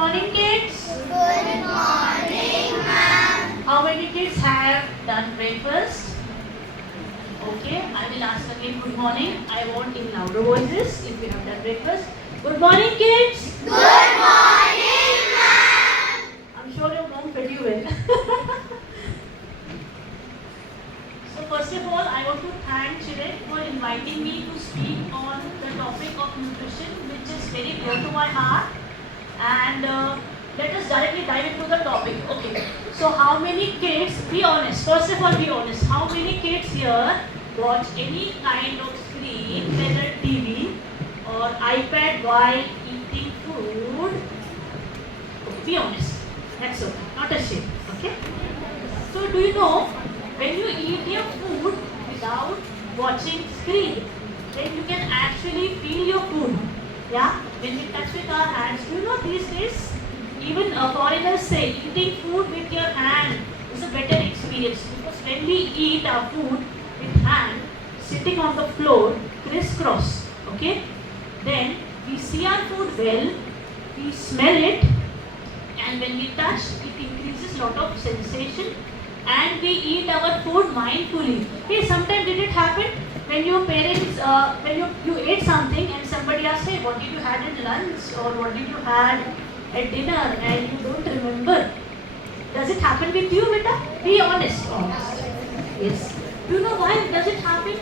Morning kids. Good morning, ma'am. How many kids have done breakfast? Okay, I will ask again good morning. I want in louder voices if you have done breakfast. Good morning kids. Good morning, ma'am. I'm sure your mom fed you well. So first of all, I want to thank Chirek for inviting me to speak on the topic of nutrition, which is very dear to my heart. And let us directly dive into the topic. Okay, so how many kids, be honest, first of all be honest, how many kids here watch any kind of screen, whether TV or iPad while eating food? Okay, be honest, that's okay, not ashamed, okay? So do you know, when you eat your food without watching screen, then you can actually feel your food. Yeah, when we touch with our hands, do you know these days, even foreigners say eating food with your hand is a better experience, because when we eat our food with hand, sitting on the floor, crisscross, okay, then we see our food well, we smell it, and when we touch, it increases lot of sensation, and we eat our food mindfully. Hey, sometimes did it happen when your parents, when you ate something and somebody asked, hey, what did you had at lunch or what did you had at dinner, and you don't remember? Does it happen with you, beta? Be honest. Honest. Yes. Do you know why does it happen?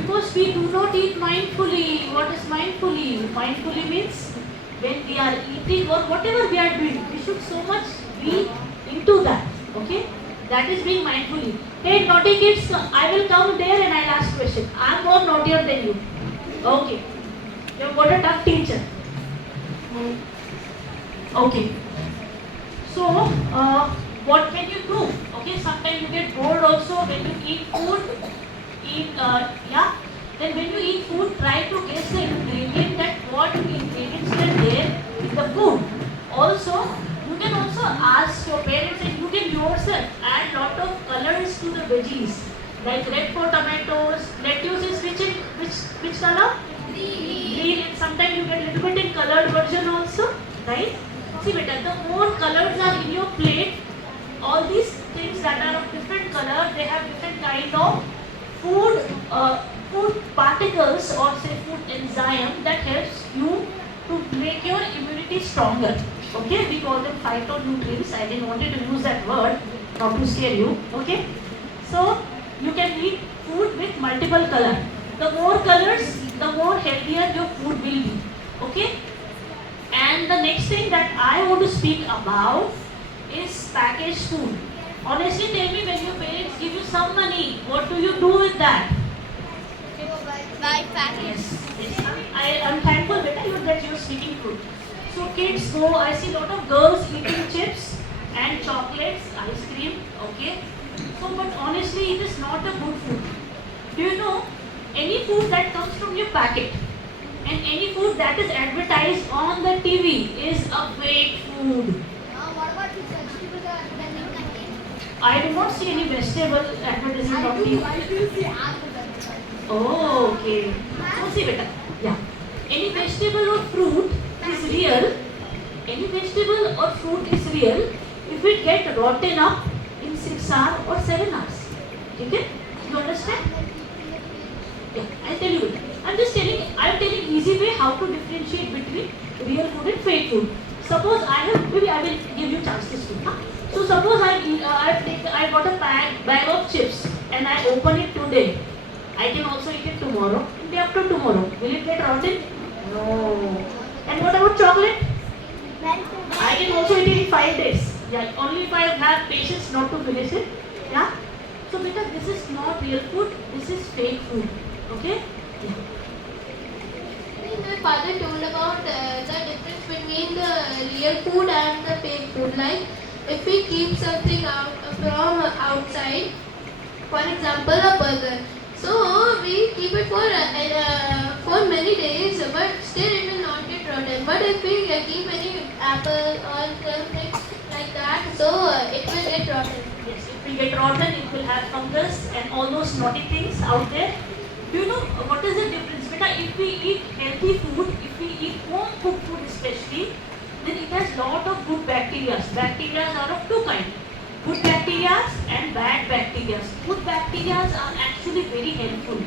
Because we do not eat mindfully. What is mindfully? Mindfully means when we are eating or whatever we are doing, we should so much be into that. Okay? That is being mindfully. Hey, naughty kids, I will come there and I'll ask question. I am more naughtier than you. Okay. You have got a tough teacher. Okay. So, what can you do? Okay, sometimes you get bored also when you eat food. Yeah. Then when you eat food, try to guess the ingredient, that what ingredients are there in the food. Also, you can also ask your parents, and you can yourself add lot of colors to the veggies. Like red for tomatoes, lettuce is which color? Green. And sometimes you get a little bit in colored version also, right? See beta, the more colors are in your plate, all these things that are of different color, they have different kind of food particles, or say food enzyme, that helps you to make your immunity stronger. Okay, we call them phytonutrients. I didn't want to use that word, not to scare you. Okay, so you can eat food with multiple color. The more colors, the more healthier your food will be. Okay, and the next thing that I want to speak about is packaged food. Honestly, tell me, when your parents give you some money, what do you do with that? Buy packets. Yes. I am thankful that you are speaking truth. So kids go, I see a lot of girls eating chips and chocolates, ice cream, okay. So, but honestly, it is not a good food. Do you know, any food that comes from your packet and any food that is advertised on the TV is a fake food. What about the vegetables are advertising? I do not see any vegetable advertising on TV. I do see advertising. Oh, okay. So see beta. Yeah. Any vegetable or fruit is real. Any vegetable or fruit is real if it get rotten up in 6 hours or 7 hours. Okay? You understand? Yeah. I'll tell you beta. I'm telling easy way how to differentiate between real food and fake food. Suppose maybe I will give you chance this food. Huh? So suppose I got a bag of chips and I open it today. I can also eat it tomorrow, and day after tomorrow. Will it get rotten? No. And what about chocolate? I can also eat it in 5 days. Yeah, only if I have patience not to finish it. Yeah. So because this is not real food, this is fake food. Okay? Yeah. My father told about the difference between the real food and the fake food. Like if we keep something out from outside, for example, a burger. So we keep it for many days, but still it will not get rotten. But if we keep any apple or something like that, so it will get rotten. Yes, if we get rotten, it will have fungus and all those naughty things out there. Do you know what is the difference? Beta, if we eat healthy food, if we eat home cooked food especially, then it has lot of good bacteria. Bacteria are of two kinds, good bacteria and bad bacteria. Good bacteria are actually very helpful.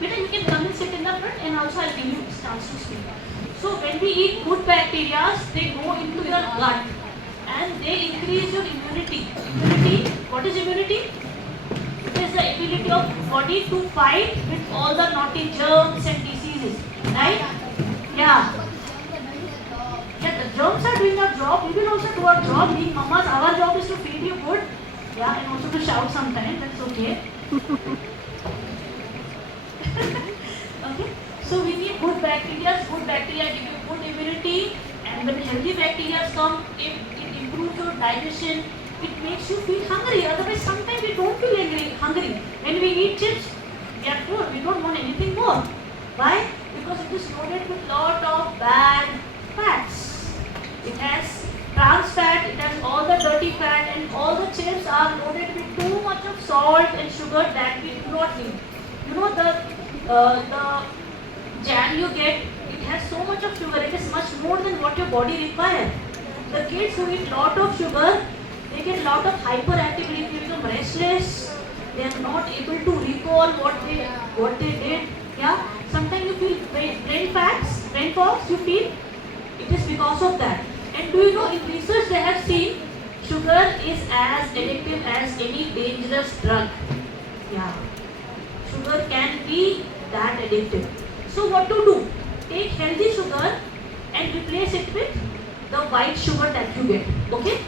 Beta, you can come and sit in the front, and also I'll give you a chance to speak. So when we eat good bacteria, they go into your gut and they increase your immunity. Immunity, what is immunity? It is the ability of body to fight with all the naughty germs and diseases, right? Yeah. Yeah, the germs are doing their job. We will also do our job. Being mamas, our job is to feed you good. Yeah, and also to shout sometimes. That's okay. Okay. So we need good bacteria. Good bacteria give you good immunity, and when healthy bacteria come, it improves your digestion. It makes you feel hungry. Otherwise, sometimes we don't feel hungry. When we eat chips, we are full. We don't want anything more. Why? Because it is loaded with lot of bad fats. It has trans fat, it has all the dirty fat, and all the chips are loaded with too much of salt and sugar that we do not need. You know the jam you get, it has so much of sugar. It is much more than what your body requires. The kids who eat lot of sugar, they get lot of hyperactivity. They become restless. They are not able to recall what they did. Yeah. Sometimes you feel brain fogs. You feel it is because of that. And do you know, in research they have seen sugar is as addictive as any dangerous drug. Yeah. Sugar can be that addictive. So what to do? Take healthy sugar and replace it with the white sugar that you get. Okay?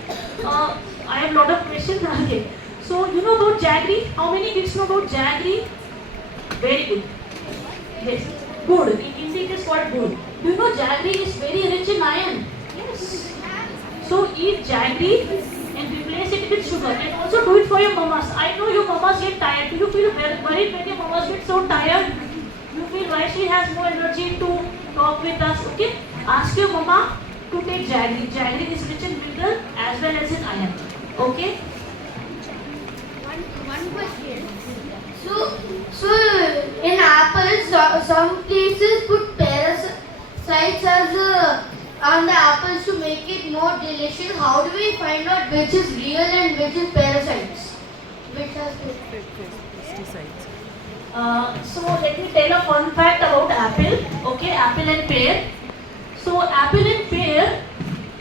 I have a lot of questions. Okay. So you know about jaggery? How many kids know about jaggery? Very good. Yes. Good. In Hindi it is called good. Do you know jaggery is very rich in iron? Yes. So eat jaggery and replace it with sugar, and also do it for your mamas. I know your mamas get tired. Do you feel worried when your mamas get so tired? You feel why she has no energy to talk with us? Okay? Ask your mama to take jaggery. Jaggery is rich in mineral as well as in iron. Okay? One question. So in apples, some places put parasites as on the apples to make it more delicious. How do we find out which is real and which is parasites? Which has pesticides. So let me tell a fun fact about apple. Okay, apple and pear. So apple and pear,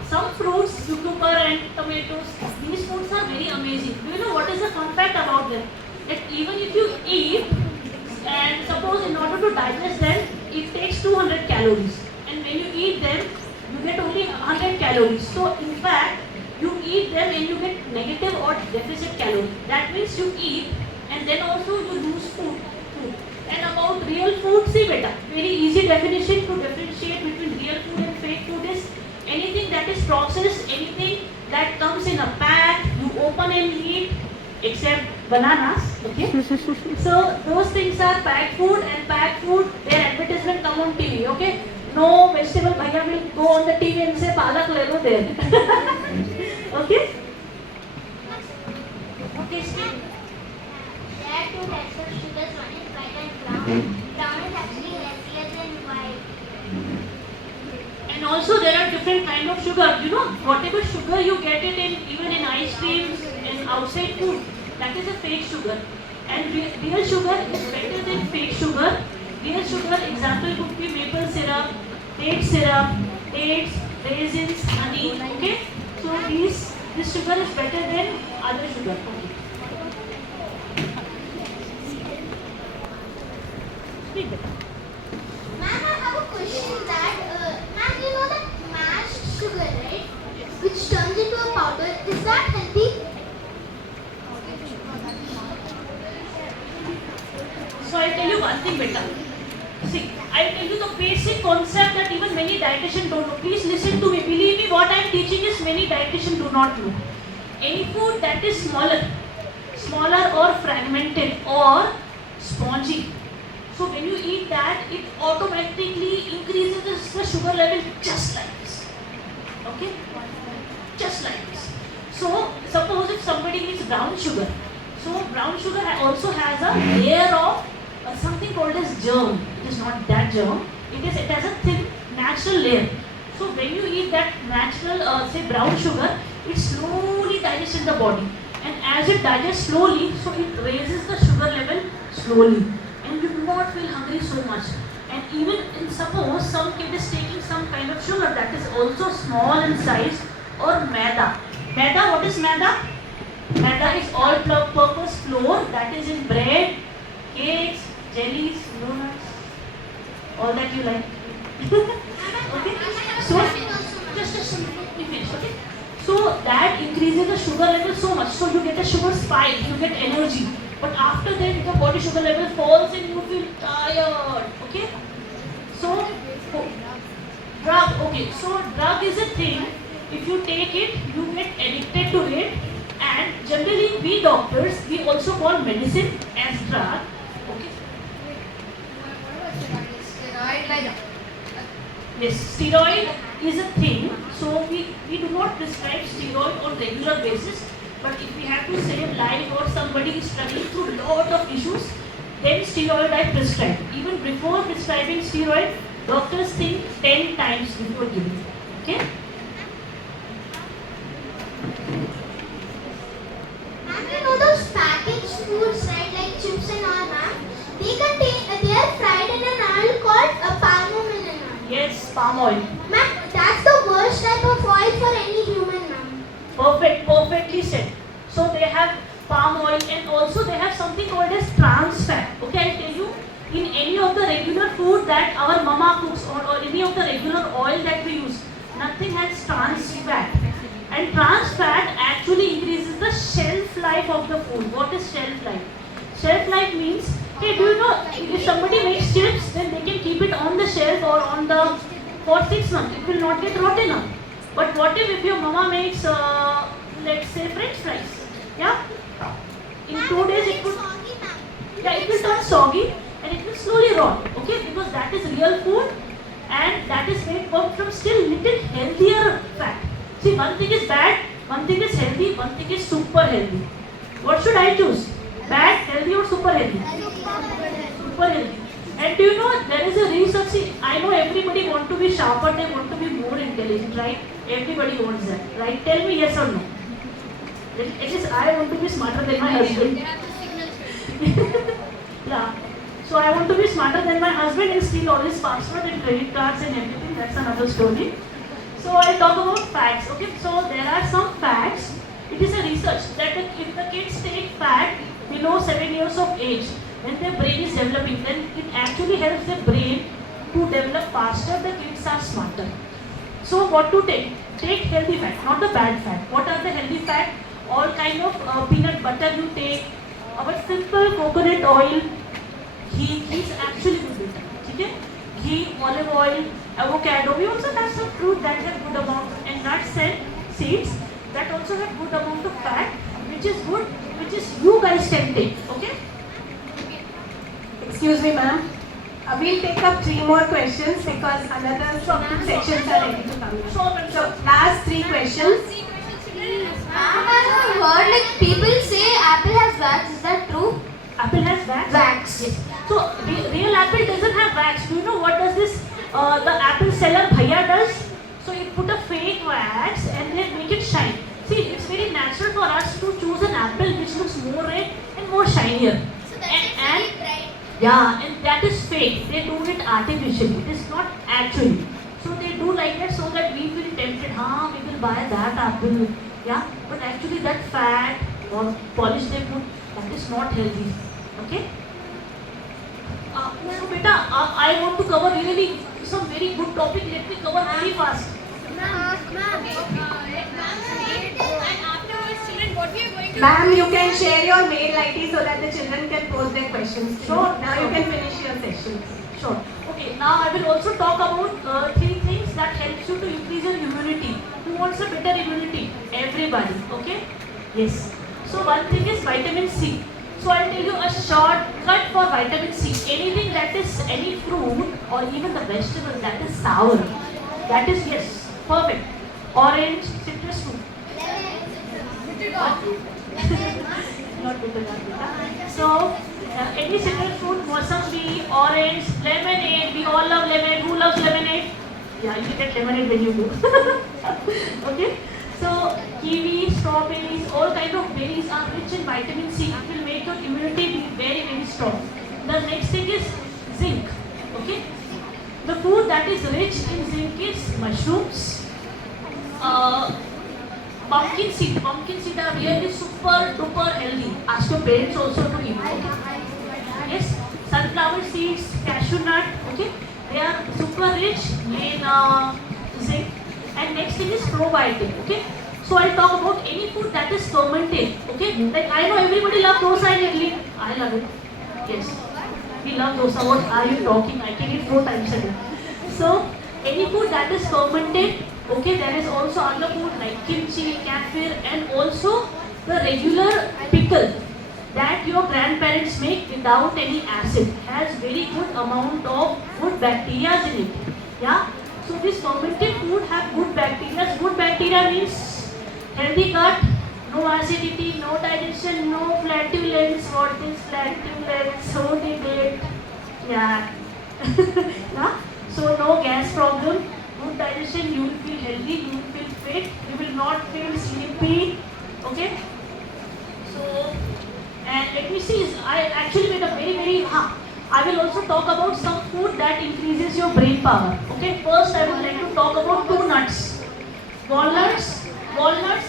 some fruits, cucumber and tomatoes, these fruits are very amazing. Do you know what is the fun fact about them? That even if you eat, and suppose in order to digest them, it takes 200 calories. And when you eat them, you get only 100 calories. So in fact, you eat them and you get negative or deficit calories. That means you eat and then also you lose food. And about real food, see beta, very easy definition to differentiate between real food and fake food is anything that is processed, anything that comes in a pack, you open and eat, except bananas, okay? So those things are packed food, and packed food, their advertisement come on TV, okay? No vegetable bhaiya will go on the TV and say palak le lo there. Okay? Okay, Steve. There are two types of sugars. One is white and brown. Brown is actually healthier than white. And also there are different kind of sugar. You know, whatever sugar you get it in, even in ice creams and outside food, that is a fake sugar. And real sugar is better than fake sugar. Real sugar example could be maple syrup, dates, raisins, honey. Okay. So this sugar is better than other sugar. Okay. Speak better. Ma'am, I have a question that, ma'am, you know that mashed sugar, right? Which turns into a powder. Is that healthy? So I'll tell you one thing better. See, I'll tell you the basic concept that even many dietitians don't know. Please listen to me. Believe me, what I'm teaching is many dietitians do not know. Any food that is smaller or fragmented or spongy. So when you eat that, it automatically increases the sugar level just like this. Okay? Just like this. So suppose if somebody eats brown sugar. So brown sugar also has a layer of something called as germ. It is not that germ. It has a thin natural layer. So when you eat that natural, say brown sugar, it slowly digests in the body. And as it digests slowly, so it raises the sugar level slowly. And you do not feel hungry so much. And even in suppose some kid is taking some kind of sugar that is also small in size or maida. Maida, what is maida? Maida is all-purpose flour that is in bread, cakes, jellies, donuts, all that you like. Okay? So, just let me finish, okay? So that increases the sugar level so much. So you get a sugar spike, you get energy. But after that, the body sugar level falls and you feel tired. Okay? So, drug. Okay, so drug is a thing. If you take it, you get addicted to it. And generally, we doctors, we also call medicine as drug. Okay? Yes, steroid is a thing. So we do not prescribe steroid on regular basis. But if we have to save life or somebody is struggling through lot of issues, then steroid I prescribe. Even before prescribing steroid, doctors think 10 times before giving. Okay? And you know those packaged foods, right, like chips and all, ma'am? They are fried in an oil called palm oil. Yes, palm oil. Ma'am, that's the worst type of oil for any human, ma'am. Perfectly said. So they have palm oil and also they have something called as trans fat. Okay, I tell you, in any of the regular food that our mama cooks or any of the regular oil that we use, nothing has trans fat. And trans fat actually increases the shelf life of the food. What is shelf life? Shelf life means, hey, do you know, if somebody makes chips, then they can keep it on the shelf or on the, for 6 months. It will not get rotten up. But what if your mama makes, let's say, French fries? Yeah? In 2 days it could, it will turn soggy and it will slowly rot. Okay? Because that is real food and that is made from still little healthier fat. See, one thing is bad, one thing is healthy, one thing is super healthy. What should I choose? Bad, healthy or super healthy? Super healthy. And do you know, there is a research, see, I know everybody wants to be sharper, they want to be more intelligent, right? Everybody wants that, right? Tell me yes or no. At least I want to be smarter than my husband. Yeah. So I want to be smarter than my husband and steal all his password and credit cards and everything. That's another story. So I'll talk about facts. Okay. So there are some facts. It is a research that if the kids take fat below 7 years of age, when their brain is developing, then it actually helps their brain to develop faster. The kids are smarter. So what to take? Take healthy fat, not the bad fat. What are the healthy fat? All kind of peanut butter you take. Our simple coconut oil. Ghee is actually good. Okay? Ghee, olive oil, avocado. We also have some fruit that have good amount, and nuts and seeds that also have good amount of fat, which is good, which is you guys can take. Okay? Excuse me, ma'am. We'll take up 3 more questions because another 2 sections are ready to come. So, last 3 questions. Ma'am, I have heard like people say apple has wax. Is that true? Apple has wax? Wax. Yes. So, real apple doesn't have wax. Do you know what does this, the apple seller bhaiya does? So, you put a fake wax and then make it shine. See, it's very natural for us to choose an apple which looks more red and more shinier. So that is very bright. Yeah, and that is fake. They do it artificially. It is not actually. So they do like that so that we feel tempted. We will buy that apple. Yeah, but actually that fat or polish they put, that is not healthy. Okay? So beta, I want to cover really some very good topic. Let me cover very fast. Ma'am, you can share your mail ID so that the children can post their questions. Sure. Now you can finish your session. Sure. Okay, now I will also talk about 3 things that helps you to increase your immunity. Who wants a better immunity? Everybody. Okay? Yes. So one thing is vitamin C. So I'll tell you a shortcut for vitamin C. Anything that is any fruit or even the vegetable that is sour. That is yes. Perfect. Orange, citrus fruit. Not bitter, not bitter. So any citrus fruit, mosambi, orange, lemonade. We all love lemonade. Who loves lemonade? Yeah, you get lemonade when you go. Okay. So kiwi, strawberries, all kind of berries are rich in vitamin C. It will make your immunity be very strong. The next thing is zinc. Okay. The food that is rich in zinc is mushrooms, pumpkin seed. Pumpkin seed are really super duper healthy. Ask your parents also to eat. Okay. Yes. Sunflower seeds, cashew nut. Okay. They are super rich in zinc. And next thing is probiotic. Okay. So I'll talk about any food that is fermented. Okay. Like I know everybody loves dosa and idli. I love it. Yes. We love dosa. What are you talking? I can eat 4 times a day. So any food that is fermented. Okay. There is also other food like kimchi, kefir, and also the regular pickle that your grandparents make without any acid has very good amount of good bacteria in it. Yeah. So this fermented food have good bacteria. Good bacteria means healthy gut, no acidity, no digestion, no flatulence. What is flatulence? So debate. Yeah. Yeah. So no gas problem. Good digestion. You will feel healthy. You will feel fit. You will not feel sleepy. Okay. So. And let me see, I actually made a very, I will also talk about some food that increases your brain power. Okay, first I would like to talk about 2 nuts. Walnuts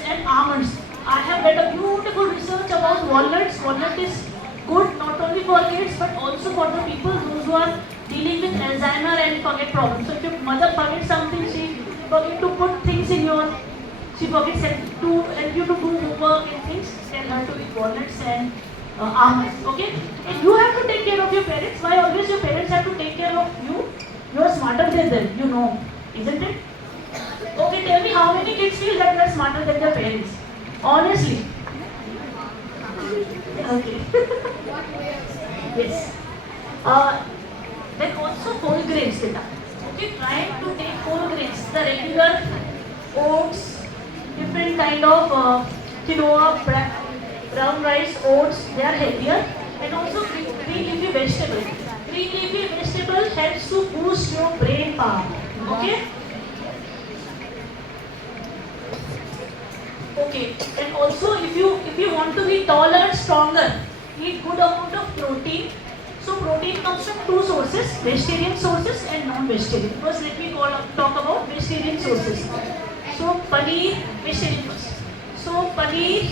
and almonds. I have read a beautiful research about walnuts. Walnut is good not only for kids but also for the people those who are dealing with Alzheimer and forget problems. So if your mother forgets something, she forget to put things in your, she forgets to help you to do homework and things, tell her to eat walnuts and almonds. Okay? And you have to take care of your parents. Why always your parents have to take care of you? You are smarter than them, you know, isn't it? Okay, tell me how many kids feel that they are smarter than their parents? Honestly. Okay. Yes. Then also whole grains, beta. Okay, try to take whole grains. The regular oats, different kind of quinoa, brown rice, oats, they are healthier. And also green leafy vegetable. Green leafy vegetable helps to boost your brain power. Okay? Okay. And also if you want to be taller, stronger, eat good amount of protein. So protein comes from 2 sources, vegetarian sources and non-vegetarian. First let me talk about vegetarian sources. So paneer, vegetarian first. So paneer,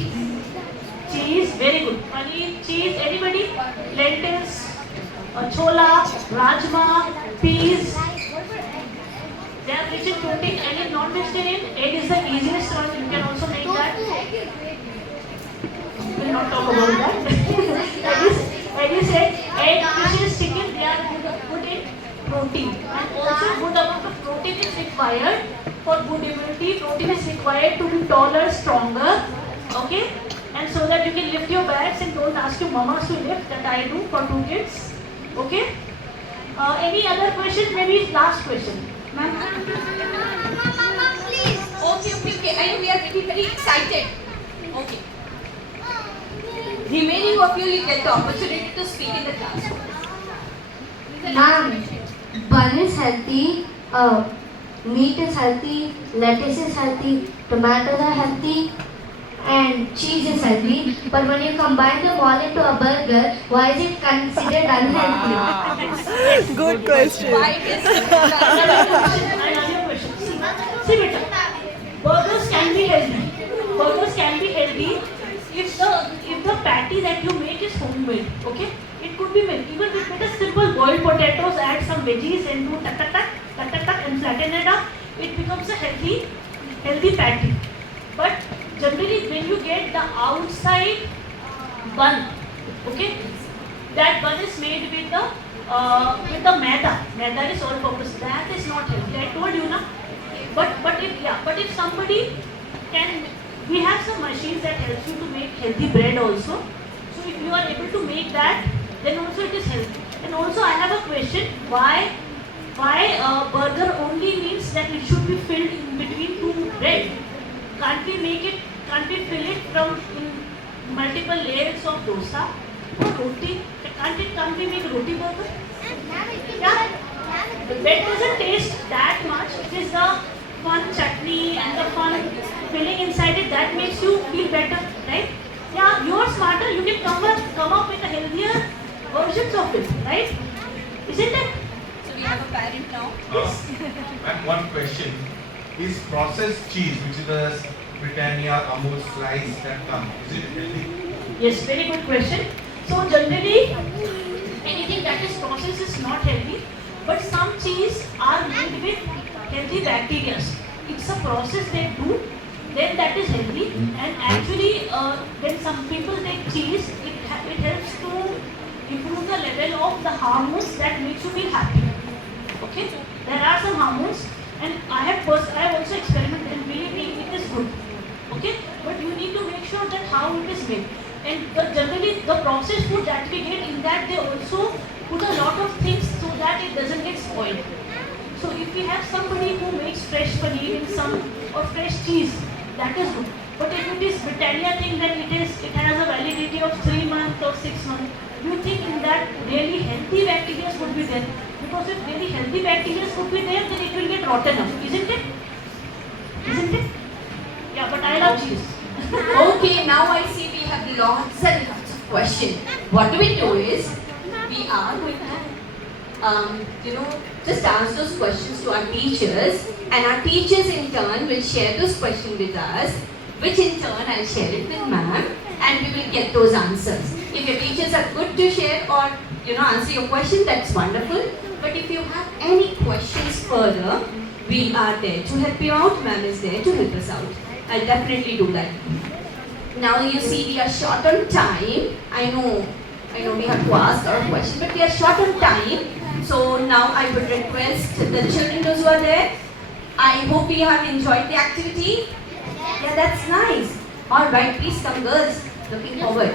cheese, very good. Paneer, cheese, anybody? Lentils, chola, rajma, peas. They are rich in protein. And in non-vegetarian, egg is the easiest one. You can also make that. We will not talk about that. Egg is egg, fishes, chicken, they are good in protein. And also good amount of protein is required for good immunity. Protein is required to be taller, stronger. Okay? And so that you can lift your bags and don't ask your mamas to lift, that I do for 2 kids. Okay? Any other question? Maybe last question. Ma'am? Please. Okay. I know we are very excited. Okay. Remaining of you will get the opportunity to speak in the class. Ma'am, bun is healthy, meat is healthy, lettuce is healthy, tomatoes are healthy, and cheese is healthy. But when you combine them all into a burger, why is it considered unhealthy? Good question. Why is it I love your question. See beta, burgers can be healthy. Burgers can be healthy if the patty that you make is homemade. Okay? It could be made even with a simple boiled potatoes, add some veggies and do tak and flatten it up. It becomes a healthy patty. But generally when you get the outside bun, okay, that bun is made with the maida. Maida is all purpose. That is not healthy. I told you na. But if somebody can, we have some machines that helps you to make healthy bread also. So if you are able to make that, then also it is healthy. And also I have a question: why burger only means that it should be filled in between 2 bread? Can't we fill it from in multiple layers of dosa or roti? Can't we make roti burger? Ma'am, Yeah? The bread doesn't taste that much. It is the fun chutney and the fun filling inside it that makes you feel better, right? Yeah, you are smarter. You can come up with a healthier versions of it, right? Isn't it? So we have a parent now. Ma'am, one question. Is processed cheese, which is the Britannia Amul slice that comes, is it healthy? Yes, very good question. So generally, anything that is processed is not healthy, but some cheese are made with healthy bacteria. It's a process they do, then that is healthy. And actually, when some people take cheese, it helps to improve the level of the hormones that makes you feel happy. Okay, there are some hormones, and I have also experimented, and believe me, it is good. Okay, but you need to make sure that how it is made. And generally, the processed food that we get, in that they also put a lot of things so that it doesn't get spoiled. So if we have somebody who makes fresh paneer in some or fresh cheese, that is good. But if it is Britannia thing, then it has a validity of 3 months or 6 months. Do you think in that really healthy bacteria would be there? Because if really healthy bacteria would be there, then it will get rotten up, isn't it? Isn't it? Yeah, but I love cheese. Okay, now I see we have lots and lots of questions. What do we do is, we are going to, just ask those questions to our teachers, and our teachers in turn will share those questions with us, which in turn I'll share it with ma'am, and we will get those answers. If your teachers are good to share or answer your question, that's wonderful. But if you have any questions further, we are there to help you out. Ma'am is there to help us out. I'll definitely do that. Now you see we are short on time. I know we have to ask our question, but we are short on time. So now I would request the children, those who are there, I hope you have enjoyed the activity. Yeah, that's nice. Alright, please come girls. Looking forward.